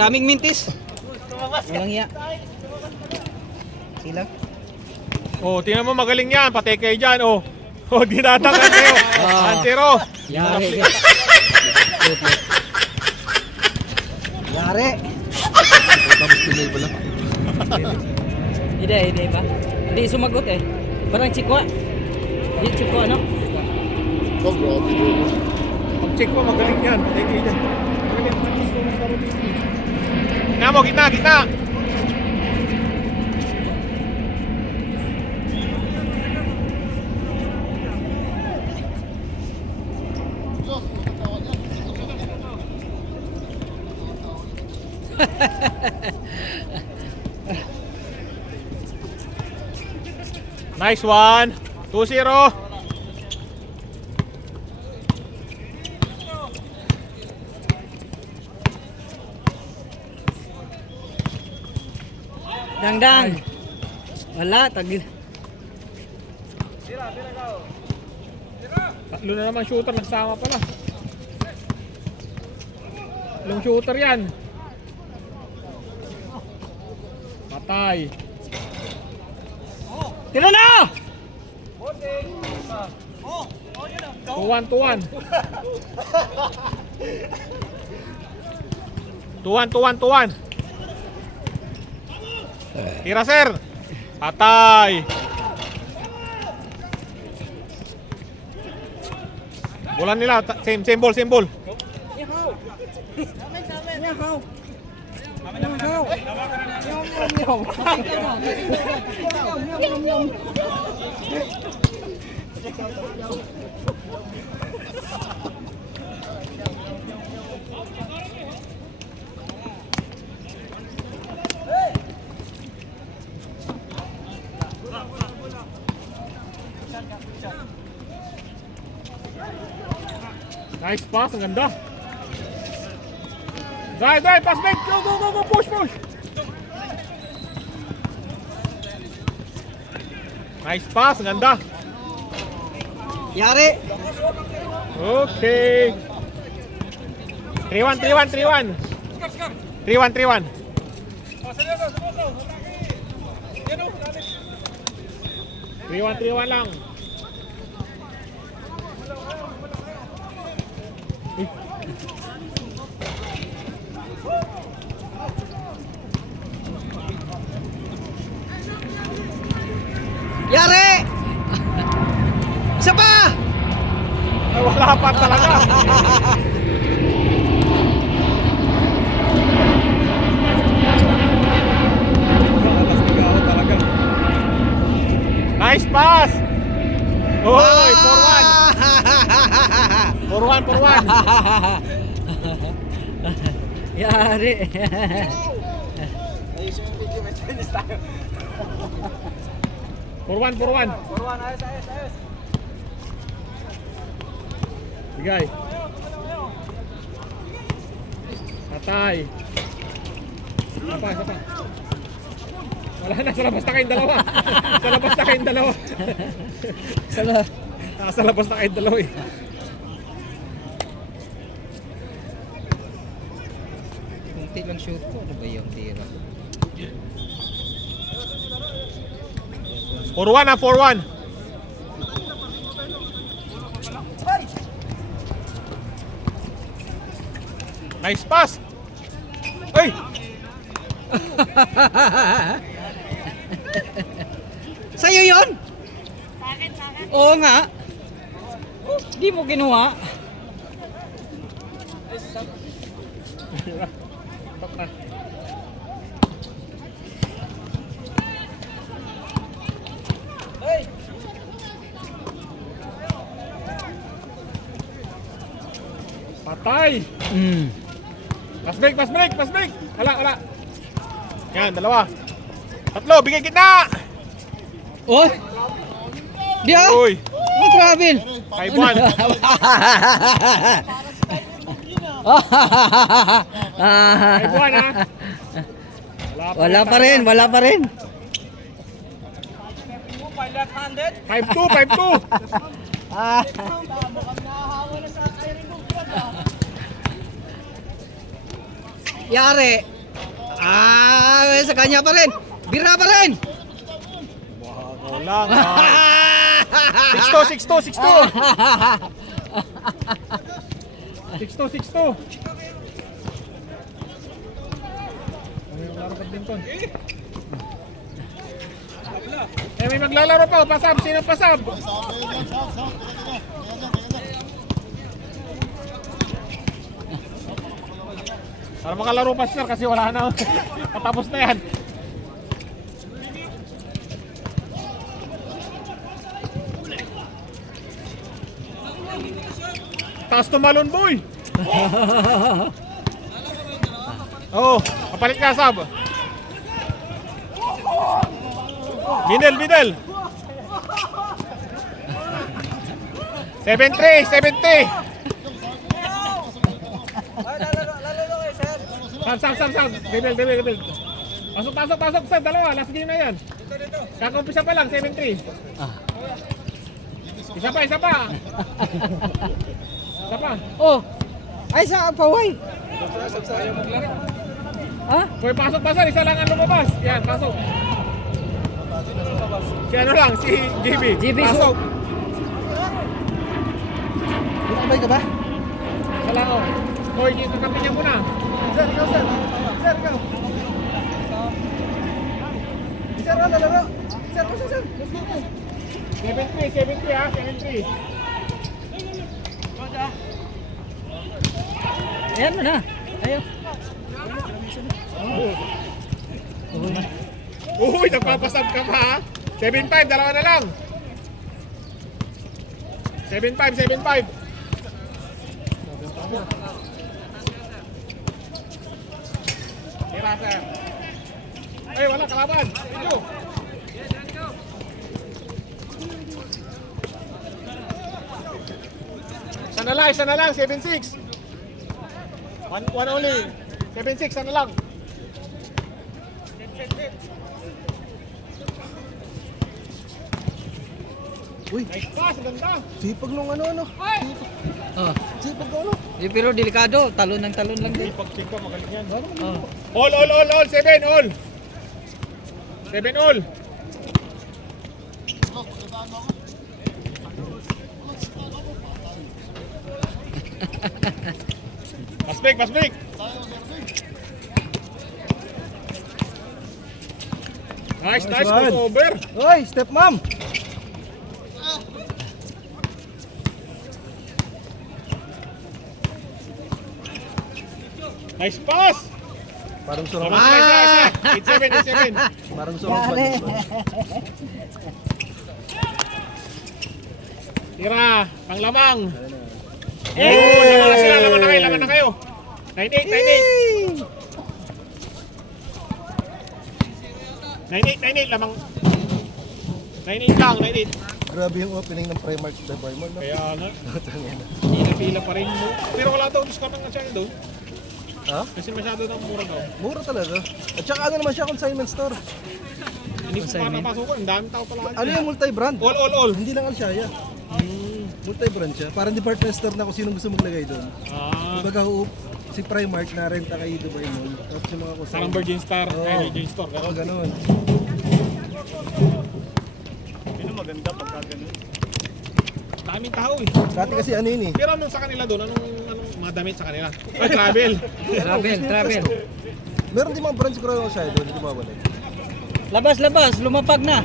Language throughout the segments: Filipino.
daming mintis. Walang iya. Sila. Oh, tingnan mo magaling yan. Pati kayo dyan, oh. Oh, dinadagan kayo. Ansero. Yari. Yari. Tapos pinay pala. Hindi ba? Hindi sumagot eh. Parang chikwa. Hindi chikwa, no? Oh, grabe. Pag-check mo, magaling yan. Pati kayo dyan. Magaling. Gitna mo, gitna. Nice one. 2-0. Dangdang. Wala, tagil. Tatlo na naman shooter, nagsama pala. Tatlong shooter yan. Patay. Tira na! 2-1. 2-1. Tira, sir. Patay. Bola nila, same ball. Nice pass, ang ganda. Drive, pass back. Go, push. Nice pass, ang ganda. Yari. Okay. 3-1. 3-1. Lang. Yari! Isa pa! Ay, wala pa talaga. Nice pass! Oy, 4-1. 4-1. Yari. Ayusin yung video, may tennis tayo. 4-1. 4-1, ayos. Bigay. Patay. Isa pa. Wala na, sa labas na kayong dalawa. Sala. Sa labas na kayong dalawa eh. Kunti lang shoot ko. Ano ba yung tira? 4-1. Nice pass. Ay! Sa'yo yun? Oo nga. Di mo kinuha. Stop na. Patay! Pass break! Wala! Yan, dalawa. Tatlo, bigay gitna! Oh! Di ah! Uy! Oh, travel! 5-1. Buwan ha. Wala pa rin. 5-2. Ah. Yari. Sa kanya pa rin. Bira pa rin. Wow, lang. 6-2, 6-2, 6-2. 6-2, 6-2. Ano yung laro badminton? May maglalaro pa. Pasab. Sino pasab? Para makalaro pa sir kasi wala na. Katapos na yan. Taas tumalon boy. Oo, kapalit ka sab. Middle. 7-3, 7-3. Lalo kayo, sir. Sab. Middle. Pasok, sab. Dalawa, last game na yan. Kakumpisa pa lang, 7-3. Isa pa. Isa pa. Oh. Ay, sa paway. Ha? Hoy, pasok. Isa lang ang lumabas. Yan, pasok. Si ano lang, si GB. GB, Pasok. Nakabay ka ba? Isa lang, oh. Hoy, dito kampi niya muna. Sir, ikaw. Sir, lalaro. Sir. 7-3 ha, 7-3. Ayan mo na. Ayaw. Uy, nagpapasab ka pa ha. 7-5, dalawa na lang. 7-5. Tira, sir. Ay, wala kalaban. Ito. Isa na lang, 7-6. One only. 7-6, sana lang. Uy, Nice pass, ganda. sipag nung ano. Oh. Sipag nung ano. Pero delikado. Talon lang din. Pag-check ka, magaling yan. Oh. All. 7 all. 7 all. Pass break. Nice, man. over. Uy, step mom. Nice pass. Parang surong. Isa. 8-7. Parang surong pa. Tira, panglamang. Laman na kayo. 9-8. 9-8, lamang. 9-8 lang, 9-8. Grabe yung opening ng Primark sa Barmon. No? Kaya nga, pila pa rin mo. Pero wala daw discount ng channel doon. Ha? Kasi masyado ng mura daw. Mura talaga. At saka ano naman siya, consignment store. Hindi ko pa napasukan, ang daming tao pala. Ano yung multi-brand? All. Hindi lang Alshaya. Multi-brand siya. Parang department store na kung sino gusto maglagay doon. Kumbaga, si Primark na renta kay Dubai Mall. Tapos yung mga consignment. Parang Virgin Star, Oo. Virgin Store. Oo, ganun. Yun maganda pagka ganun. Daming tao eh. Dati kasi ano yun eh. Pero anong sa kanila doon? Anong mga damit sa kanila? Ay, travel. Travel. Meron din mga brands ko rin siya doon. Hindi mawala. Labas. Lumapag na.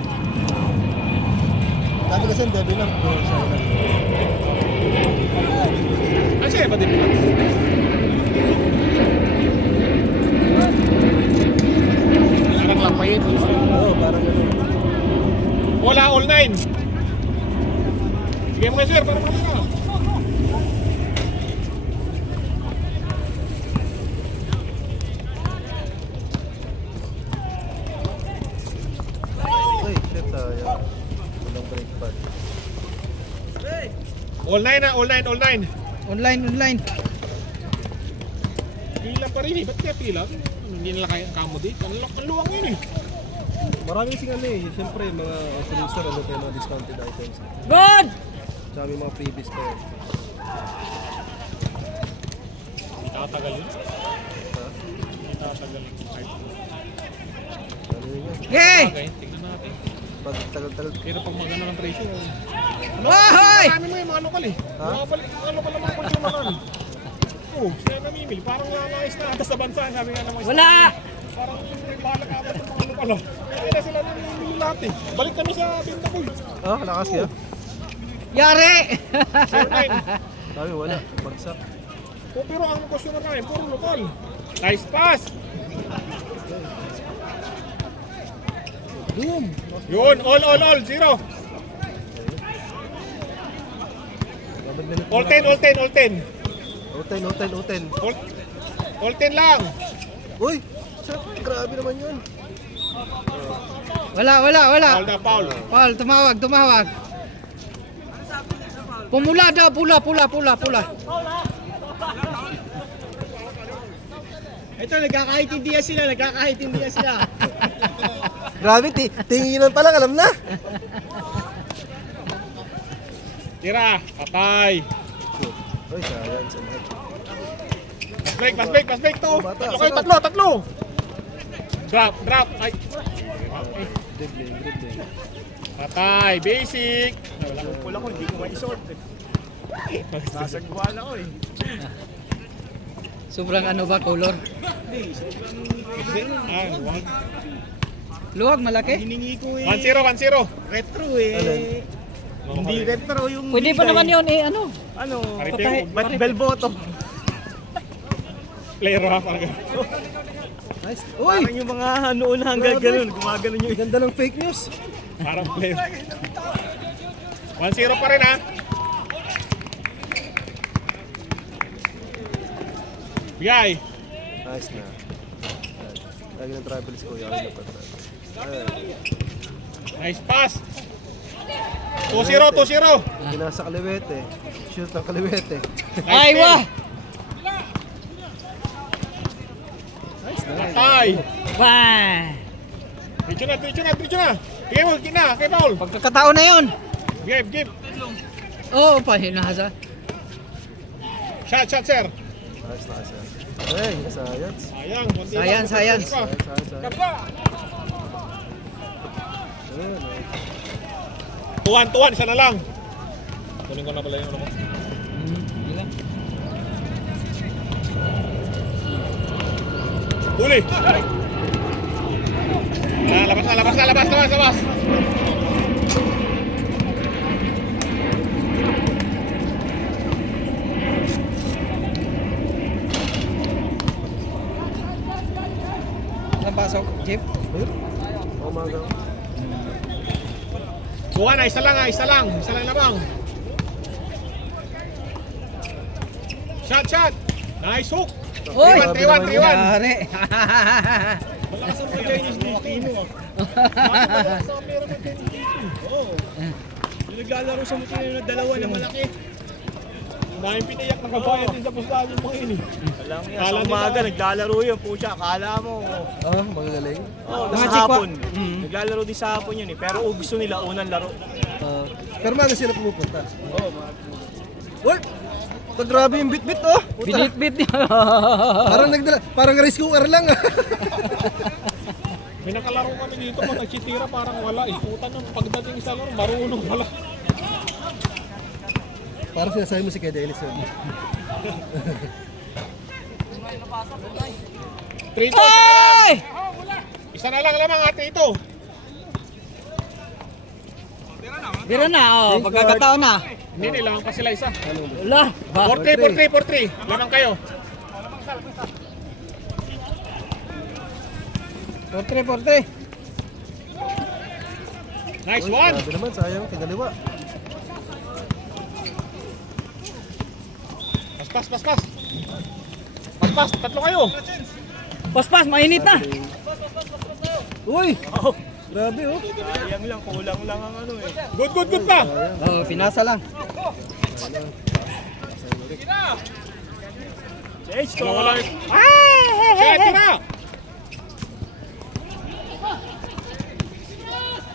Dati kasi ang debe na. Ay, siya ba din? Parang lapayit. Oo, parang ganun. Wala, all 9. Sige mo kayo sir, para kami na. Uy, shit sayang. Walang break pad. All 9 na, all 9. Online. Pila pa rin eh, ba't kaya pila? Hindi nila kaya accommodate. Ang luwang yun eh. Marami kasing ano eh. Siyempre, mga opening store, ano kayo, mga discounted items. Good! Tsaka may mga freebies pa yan. Hindi kakatagal yun. Ha? tatagal. Okay! Okay, tignan natin. Pag tagal-tagal. Pero pag maganda ng presyo, Wahoy! marami mo yung mga lokal eh. Makabalik yung mga lokal na mga consumer namin. Oo, sila namimili. Parang nangayos na ata sa bansa. Sabi nga naman. Wala! Parang bahala ka ng mga lokal. Kaya na sila namimili lahat eh. Balik kami sa Binta Boy. Ah, lakas kaya. Yari! 09. Sabi wala, bagsak. Pero ang consumer namin, puro lokal. Nice pass! Boom! Yun, all, zero. All 10. All 10 lang. Uy! Grabe naman yun. Wala. Foul na, foul. Paul, tumawag. Pumula daw, pula. Ito, nagkakaintindihan sila. Grabe, tinginan pa lang, alam na. Tira, patay. Uy, sayang sa lahat. Pass break to. Bata, Tatlo. Drop. Ay. Dribbling. Patay, basic. Wala ko, hindi ko ma-isort eh. Nasagwan ako eh. Sobrang ano ba, color? Wag. Luwag, malaki? Hiningi ko eh. 1-0. Retro eh. Hindi retro yung Pwede pa naman yun eh, ano? Ano? Parang Ba't Belboto? Player ha, parang Nice. Uy! Parang yung mga noon hanggang ganun, gumagano yung Ganda ng fake news. Parang player. 1-0 pa rin ha. Bigay. Nice na. Lagi ng tribals ko, yakin na pa tribals. Nice pass. 2-0. Pinasa kaliwete. Shoot ng kaliwete. Ay, wah! Patay. Wah! Diretso na. Bigay mo, kay Paul. Pagkakataon na yun. Give. Oo, pahinasa. Shot, sir. Nice. Hey, science. Sayang. Science. Tuwan, isa na lang. Kunin ko na pala yung ano ko. Huli! Labas! Saan pasok? Jeep? Umaga. Tuwan na, isa lang lamang. Shot! Nice hook! Uy! 3-1. Yari! Malakas ang Chinese dito. naglalaro sa mukha na dalawa na malaki. Dahil pinayak ng kabayan din sa pustahan yung mga ini. Alam niya, sa umaga naglalaro yun po siya. Akala mo. Ah, magagaling. Sa hapon. Naglalaro din sa hapon yun eh. Pero gusto nila unang laro. Pero maaga sila pumupunta. What? Grabe yung bit-bit oh. Puta. Binit-bit niya. Parang rice cooker lang ah. May nakalaro kami dito, pag nagsitira parang wala eh. Puta nung pagdating sa laro, marunong wala. Parang sinasabi mo si Ked Ellison. 3-2, Ay! isa na lang lamang ate ito. Dira na, oh. Pagkakataon na. Hindi, nilangan pa sila isa. Wala. Ba? 4-3. Lamang kayo. 4-3. Nice one. Grabe naman, sayang. Kinaliwa. Pas, tatlo kayo. Paspas, mainit na. Uy! Grabe oh. Sayang lang, kulang lang ang ano eh. Good pa. Oh, pinasa lang. Chase ko! Wala. Shit, tira.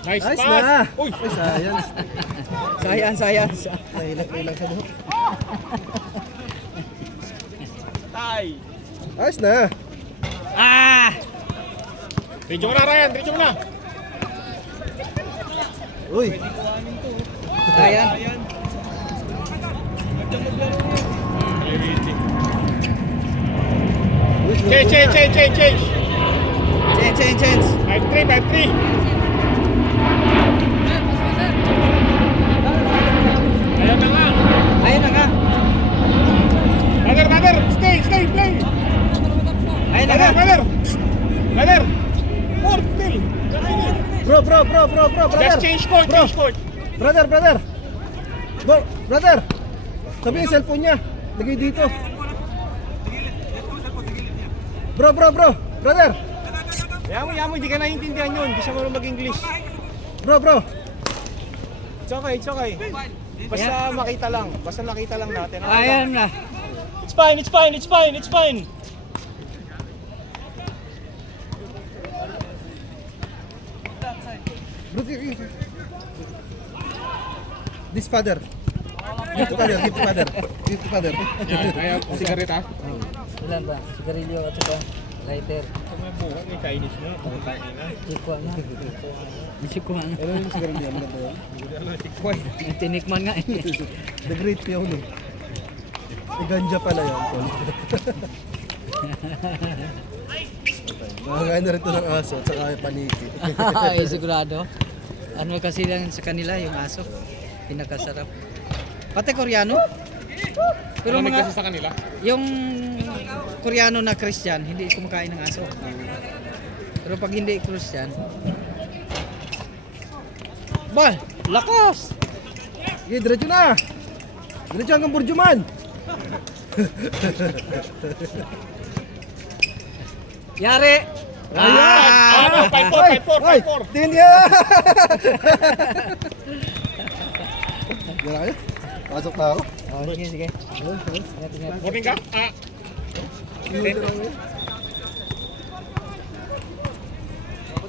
Nice Nice pass. na. Uy, Ay, sayang. Sayang. Nahilang sa buhok. Tay! Ayos na. Ah! Diretso mo na, Ryan. Diretso mo na. Uy! Ayan. Change. Change. 5-3. Ayan na nga. Ayun na nga. Brother. Stay, play. Ayun na nga. Brother. More still. Bro, brother! Just change court. Brother! Brother! Sabi yung cellphone niya. Lagay dito. Bro! Brother! Yaman, hindi ka naiintindihan yun. Hindi siya marunong mag-English. Bro! It's okay. Basta nakita lang natin. Ayan na. It's fine. Bro, this father. Give to father. Ayan, sigaret ah. Ilan ba? Sigarilyo at saka lighter. May buhok, may Chinese mo. Putangin na. Sikwa na. Sikwa na. Ano yung sigaran niya? Maganda yan. Tinikman nga eh. The Great Peony. Ganja pala yan, Paul. Makakain na rin ito ng aso at saka paniki. Ay, sigurado. Ano kasi lang sa kanila yung aso. Pinakasarap. Pati Koreano. Pero Ano mga kasi sa kanila? yung Koreano na Christian, hindi kumakain ng aso. Pero pag hindi Christian, ba, lakas! Sige, diretso na! Diretso hanggang Burjuman! Yari! Ano? 5-4. Tinya! Yan na kayo? Pasok na ako. Oh, sige. Ingat. Morning ka?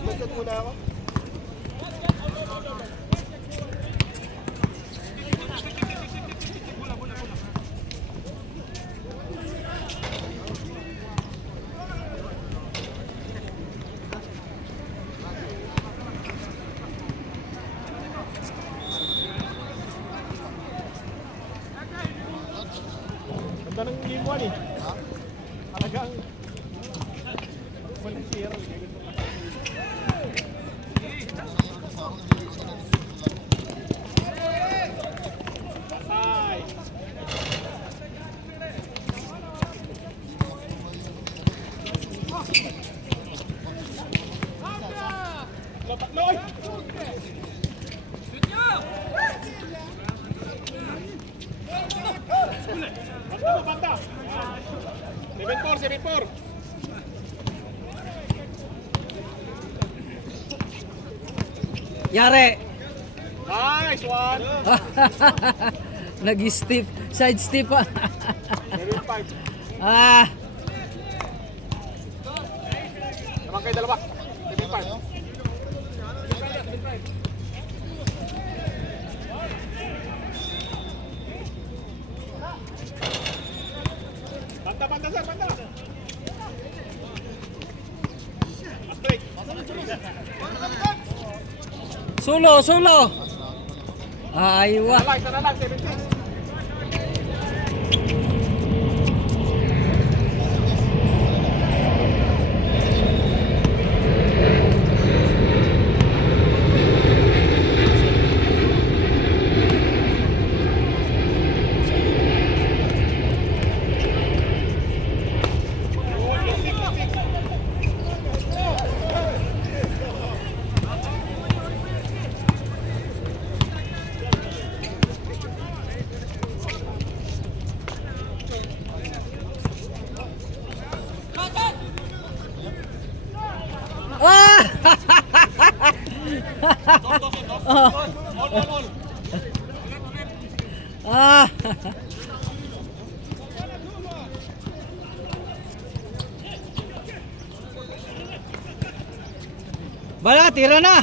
Dapat muna ako. Ganda ng game 1 eh. Talagang walang zero. Patay. Tatlo ay! Banda! 7-4. Yari! Nice one! Nag-step, side step pa. 7-5. Ah, Naman kayo dalawa. 7-5. Banda, sir, banda! Break. solo. Aywa. Sana lang, 76. Ah! Ah! Bala, tira na.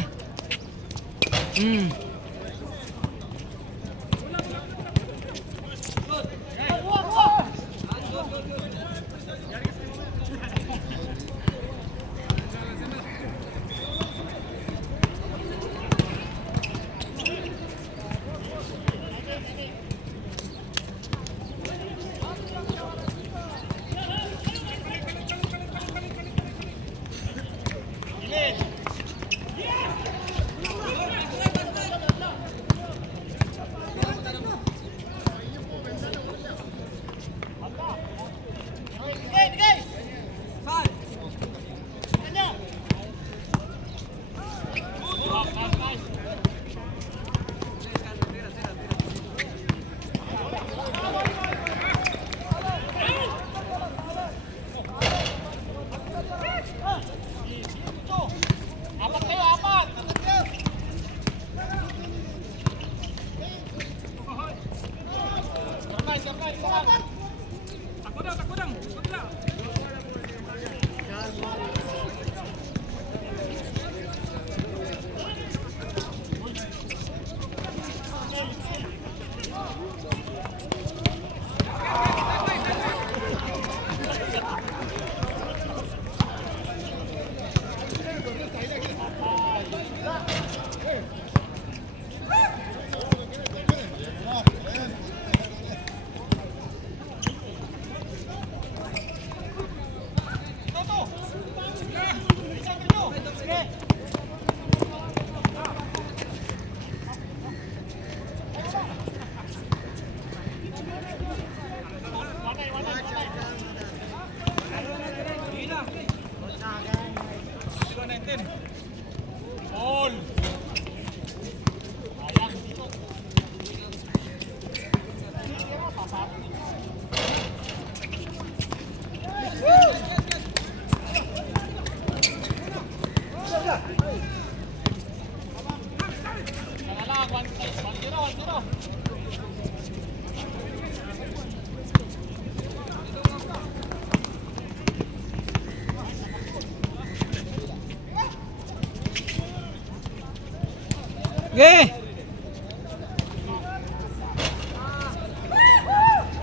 Okay.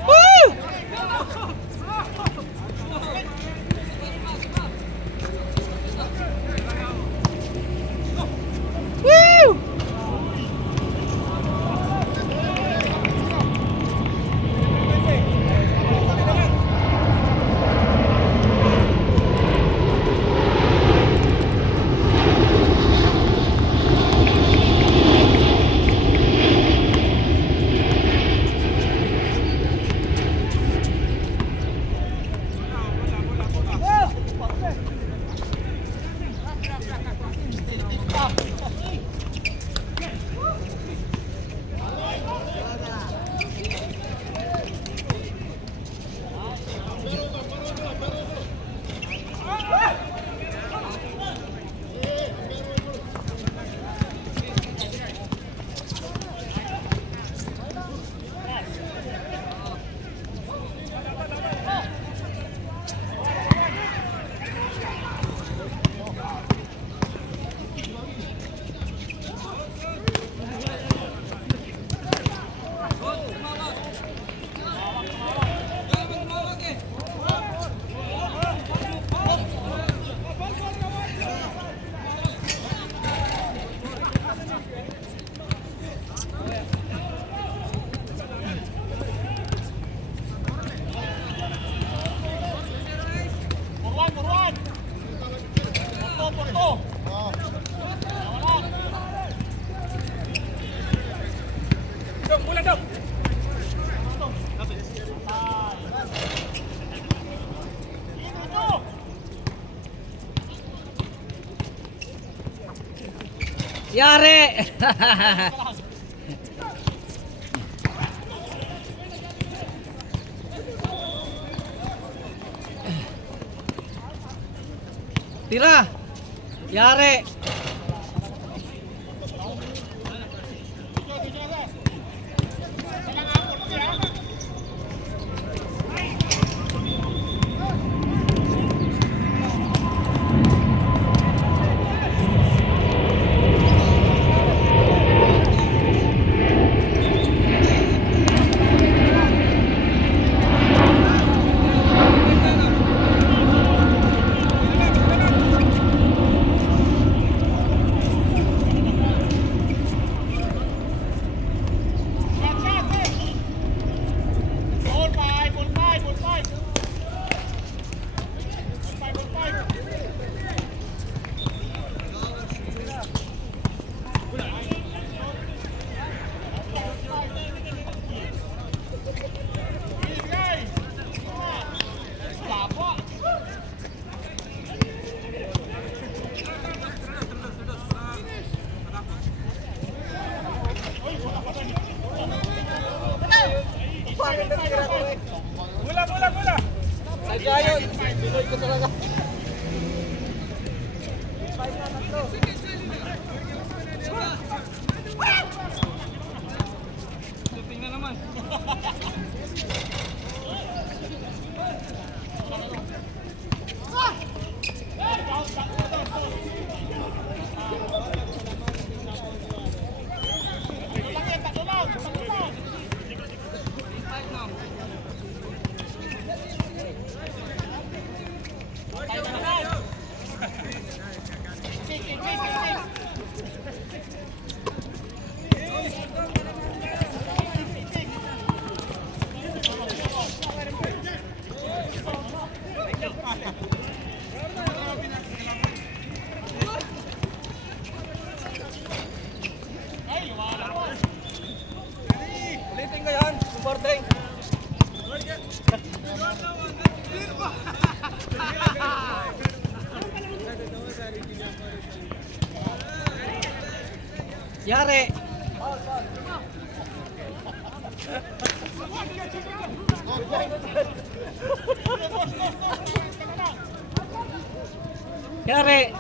Woo! Woo! Yari! Tira! Yari! Bola. Ayun, sunod ko talaga. Ulitin ko yan, supporting. Yari. Yari.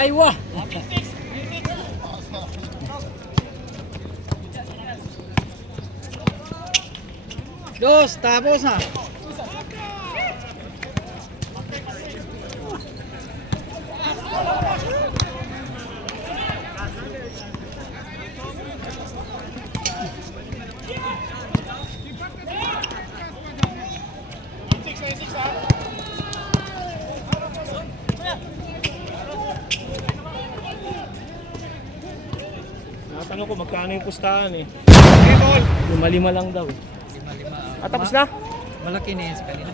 Ay, wah! Dos, tapos na. Natanong ko magkano yung pustahan eh. Okay, ball. 5-5 lang daw. Lima-lima. Tapos na? Malaki na yan sa kanila.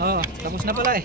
Oo, tapos na pala eh.